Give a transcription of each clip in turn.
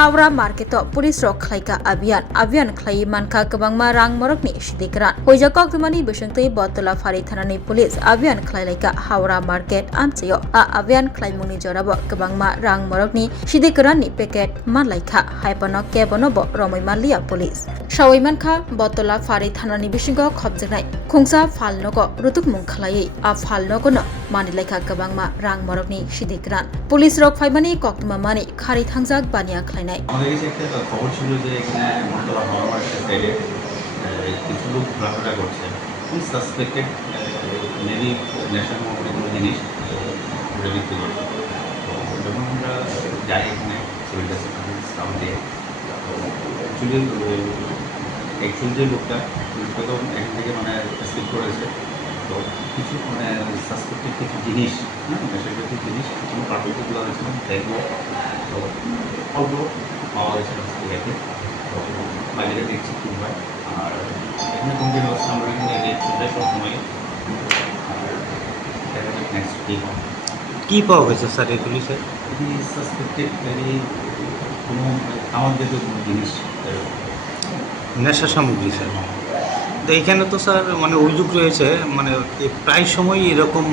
Howrah market police rok khlaika abian khlai manka kabangma rang morokni sidikran hoijakok tumani besengtei Botola Fari thanani police abian khlai laika Howrah market amchayo abian khlaimungni jorabo kabangma rang morokni sidikran ni packet manlaikha haipanok kebonobo romoi malia police Shawaimankha Botola Fari thanani bisingo khobjaknai khungsa falnogo rutukmung khlai a falnogo no manilaikha kabangma rang morokni sidikran police rok phaimani koktuma mani khari thangjak bania khlainai আমাদের কাছে একটা খবর ছিল যে এখানে মন্ডলা হাওয়ার মার্কেটের সাইডে কিছু লোক ঘোরাফেরা করছে সাসপেক্টেড মেবি ন্যাশনাল মহলের কোনো জিনিস বিক্রি করছে তো যখন আমরা যাই এখানে সিভিল ডিপার্টমেন্ট স্টাফ দিয়ে অ্যাকচুয়ালি যে লোকটা তো এখান থেকে মানে স্কিপ করেছে তো কিছু মানে সাসপেক্টেড কিছু জিনিস নেশার কিছু জিনিস কোনো পার্টিকে তোলা হয়েছিল দেখবো তো অল্প পাওয়া গেছে এতে তো বাইরে দেখছি কী হয় আর এখানে কমিটির ব্যবস্থা আমরা এখানে রেট চলছে সবসময় আর নেক্সট কী হয় কি পাওয়া গেছে স্যার এই পুলিশে এই সাসপেক্টেড কোনো আমার জাতীয় কোনো জিনিস নেশা সামগ্রী স্যার তো এইখানে তো স্যার মানে অভিযোগ রয়েছে মানে প্রায় সময়ই এরকম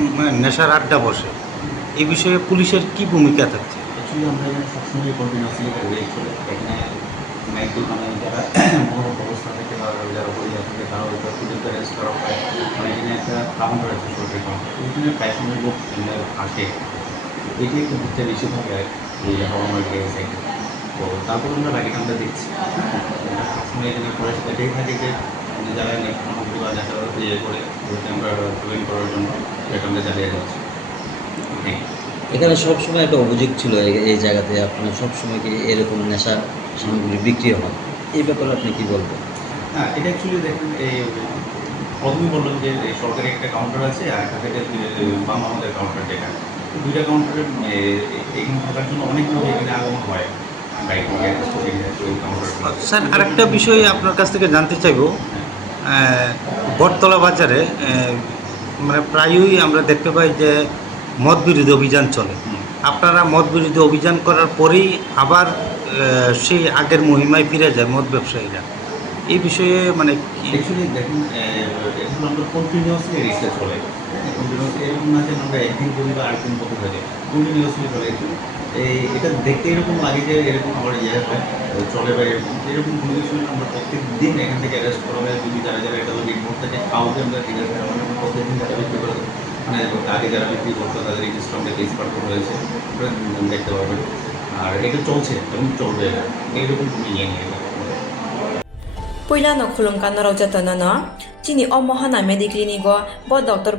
নেশার আড্ডা বসে এই বিষয়ে পুলিশের কি ভূমিকা থাকছে অ্যাকচুয়ালি আমরা এখানে সবসময় কন্টিনিউসলি রেট চলে এখানে একদম মানে যারা মহরম অবস্থা থেকে বা যারা পরিবার থেকে তারা ওইটা পুলিশ অ্যারেস্ট করা হয় মানে এখানে একটা কাউন্টার আছে সরকারি কাউন্টার ওইখানে প্রায় সময় লোক আসে এটাই একটু ঘুরতে বেশি থাকে এই হাওয়া মার্কেটের সাইডে তো তারপর আমরা বাকি আমরা দেখছি সবসময় এখানে পরে এটাই থাকে যে যারা সামগ্রী বা যারা ইয়ে করে ওইটা আমরা প্রিভেন্ট করার জন্য এটা আমরা চালিয়ে যাচ্ছি এখানে সবসময় একটা অভিযোগ ছিল এই জায়গাতে আপনার সবসময় কি এরকম নেশা সামগ্রী বিক্রি হয় এই ব্যাপারে আপনি কি বলবেন? হ্যাঁ এটা অ্যাকচুয়ালি দেখেন এই প্রথমেই বললাম যে এই সরকারি একটা কাউন্টার আছে আর একটা থেকে বাম আমাদের কাউন্টার যেটা দুইটা কাউন্টারে এখানে থাকার জন্য অনেক লোক এখানে আগমন হয় স্যার আরেকটা বিষয় আপনার কাছ থেকে জানতে চাইব বটতলা বাজারে মানে প্রায়ই আমরা দেখতে পাই যে মদ বিরোধী অভিযান চলে আপনারা মদ বিরোধী অভিযান করার পরেই আবার সেই আগের মহিমায় ফিরে যায় মদ ব্যবসায়ীরা এই বিষয়ে মানে অ্যাকচুয়ালি দেখুন এখন আমরা কন্টিনিউয়াসলি রিসার্চ চলে কন্টিনিউয়াসলি এরকম না যে আমরা একদিন করি বা আরেকদিন কত থাকে কন্টিনিউয়াসলি চলে এটা দেখতে এরকম লাগে যে এরকম আমার ইয়ে হয় চলে বা এরকম কোনো কিছু আমরা প্রত্যেক দিন এখান থেকে অ্যারেস্ট করা হয় যদি যারা যারা এটা রিপোর্ট থাকে কাউকে আমরা ঠিক আছে আমরা প্রত্যেকদিন যারা বিক্রি করে মানে আগে যারা বিক্রি করতো তাদের রেজিস্টার আমরা কেস পাঠানো হয়েছে দেখতে পারবেন আর এটা চলছে এবং চলবে এইরকম কোনো ইয়ে নিয়ে Puila no khulungkan no rojata no chini o mohana mediclinigo bo doctor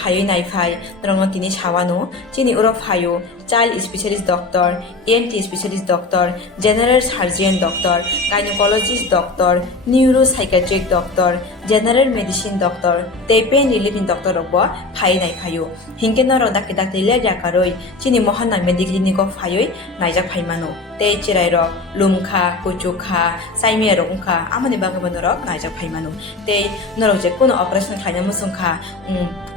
phayo nai phai rongno tini sawano chini uro phayo child specialist doctor ENT specialist doctor general surgeon doctor gynecologist doctor neuropsychiatric doctor general medicine doctor te pain relieving doctor robo phai nai phayo hingke no rodak dak le jakaroi chini mohana mediclinigo phayo naijak phaimano te chirai rok lumkha kuchukha saime rokha amani bagabano rok naijak phaimano te norok je kono operation khaina musungkha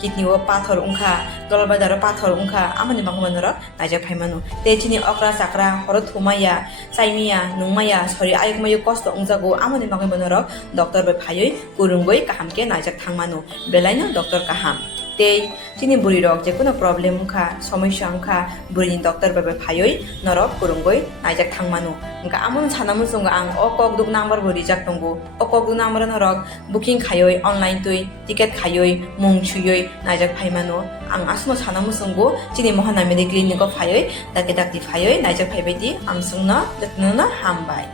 kidney o pathor ungkha dolbadar pathor ungkha amani bagabano rok naijak phaimano te chini okra sakra horo thumaya saimia nungmaya sori ayukmayu kosto ungjago amani bagabano rok doctor bai phayoi kurungoi kahamke naijak thangmano belaino doctor kaham tei chini buri rok je kono problem ungkha সমস্যা ungkha burini doctor bai phayoi norok kurungoi naijak thangmano ungka amon sanamu sunga ang o kok duk number buri jak tongo o kok duk number norok booking khayoi online tui ticket khayoi mung chuyoi naijak phaimano ang asmo sanamu sungo chini mohana medical clinic phayoi dakti phayoi naijak phaibai di ang sungna datno na hambai